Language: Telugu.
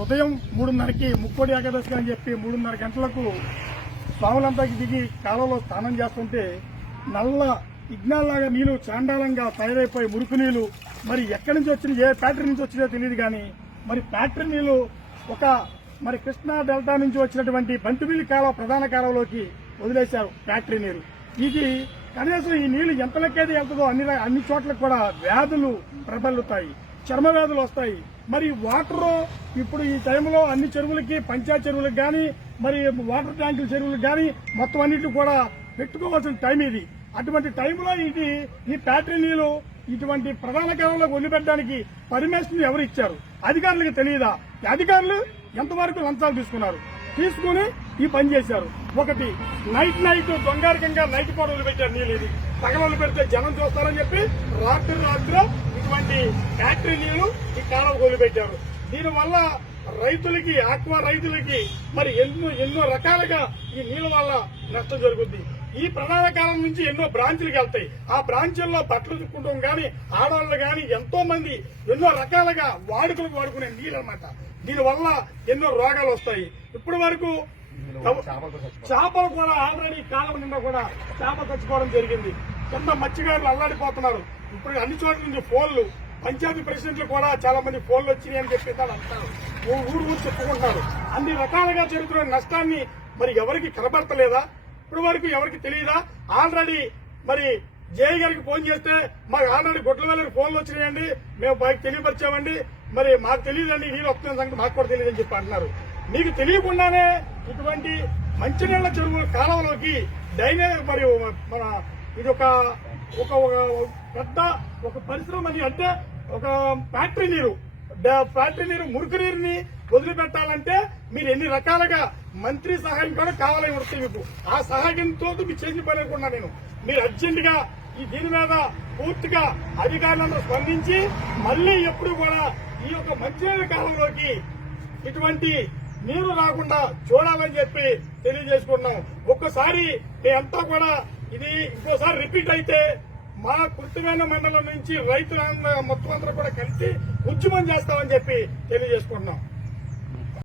ఉదయం 3:30కి ముక్కోడి ఏకాదశి అని చెప్పి 3:30 గంటలకు స్వాములంతా దిగి కాలువలో స్నానం చేస్తుంటే నల్ల ఇగ్నాల్లాగా నీళ్లు చాండాలంగా తయారైపోయి మురికి నీళ్లు మరి ఎక్కడి నుంచి వచ్చిన ఏ ఫ్యాక్టరీ నుంచి వచ్చిందో తెలియదు కానీ మరి ఫ్యాక్టరీ నీళ్లు మరి కృష్ణా డెల్టా నుంచి వచ్చినటువంటి బంతిమిల్లి కాలువ ప్రధాన కాలువలోకి వదిలేశారు ఫ్యాక్టరీ నీరు. ఇది కనీసం ఈ నీళ్లు ఎంత లెక్కైతే వెళ్తుందో అన్ని చోట్ల కూడా వ్యాధులు ప్రబలుతాయి, చర్మ వ్యాధులు వస్తాయి. మరి వాటర్ ఇప్పుడు ఈ టైంలో అన్ని చెరువులకి పంచాయతీ చెరువులకు కానీ మరి వాటర్ ట్యాంకుల చెరువులకు కానీ మొత్తం అన్నింటినీ కూడా పెట్టుకోవాల్సిన టైం ఇది. అటువంటి టైంలో ఈ ఫ్యాక్టరీ నీళ్లు ఇటువంటి ప్రధాన కాలంలోకి వదిలిపెట్టడానికి పర్మిషన్ ఎవరు ఇచ్చారు? అధికారులకు తెలియదా? అధికారులు ఎంతవరకు లంచాలు తీసుకుని ఈ పని చేశారు. ఒకటి నైట్ దొంగారికంగా నైట్ కూడా వదిలిపెట్టారు నీళ్ళు. ఇది పగలు పెడితే జనం చూస్తారని చెప్పి రాత్రి ఇటువంటి ఫ్యాక్టరీ నీళ్లు ఈ కాలంలో వదిలిపెట్టారు. దీనివల్ల రైతులకి ఆక్వా రైతులకి మరి ఎన్నో రకాలుగా ఈ నీళ్ల వల్ల నష్టం జరుగుద్ది. ఈ ప్రధాన కాలం నుంచి ఎన్నో బ్రాంచ్లకు వెళ్తాయి. ఆ బ్రాంచ్ల్లో బట్టలు చుట్టుకుంటాం గాని ఆడవాళ్ళు గాని ఎంతో మంది ఎన్నో రకాలుగా వాడుకునే నీళ్ళు అన్నమాట. దీనివల్ల ఎన్నో రోగాలు వస్తాయి. ఇప్పటి వరకు చేపలు కూడా ఆల్రెడీ కాలం నిండా కూడా చేపలు తెచ్చుకోవడం జరిగింది. కింద మత్స్యకారులు అల్లాడిపోతున్నారు. ఇప్పుడు అన్ని చోట్ల నుంచి ఫోన్లు, పంచాయతీ ప్రెసిడెంట్లు కూడా చాలా మంది ఫోన్లు వచ్చినాయి అని చెప్పి అంటారు, ఊరు చెప్పుకుంటున్నారు. అన్ని రకాలుగా జరుగుతున్న నష్టాన్ని మరి ఎవరికి కనబడతలేదా? ఇప్పటి వరకు ఎవరికి తెలియదా? ఆల్రెడీ మరి జేఈ గారికి ఫోన్ చేస్తే మాకు ఆల్రెడీ గుడ్ల వేళకి ఫోన్లు వచ్చినాయండి, మేము బాగా తెలియపరిచామండి, మరి మాకు తెలియదండి నీళ్ళు వస్తున్న సంగతి మాకు కూడా తెలియదని చెప్పి అంటున్నారు. మీకు తెలియకుండానే ఇటువంటి మంచినీళ్ల చెరువుల కాలంలోకి మరి మన ఇది ఒక పెద్ద పరిశ్రమ అంటే ఒక ఫ్యాక్టరీ నీరు మురికి నీరుని వదిలిపెట్టాలంటే మీరు ఎన్ని రకాలుగా మంత్రి సహాయం కూడా కావాలని వస్తుంది మీకు. ఆ సహాయంతో మీరు చేసిన పని అనుకున్నా నేను. మీరు అర్జెంట్ గా దీని మీద పూర్తిగా అధికారులను స్పందించి మళ్లీ ఎప్పుడు కూడా ఈ యొక్క మంచినీళ్ళ కాలంలోకి ఇటువంటి నీరు రాకుండా చూడాలని చెప్పి తెలియజేసుకున్నాం. ఒక్కసారి మేమంతా కూడా ఇది ఇంకోసారి రిపీట్ అయితే మా కృత్రిమైన మండలం నుంచి రైతులందరూ మొత్తం అందరూ కూడా కలిసి ఉద్యమం చేస్తామని చెప్పి తెలియజేసుకుంటున్నాం.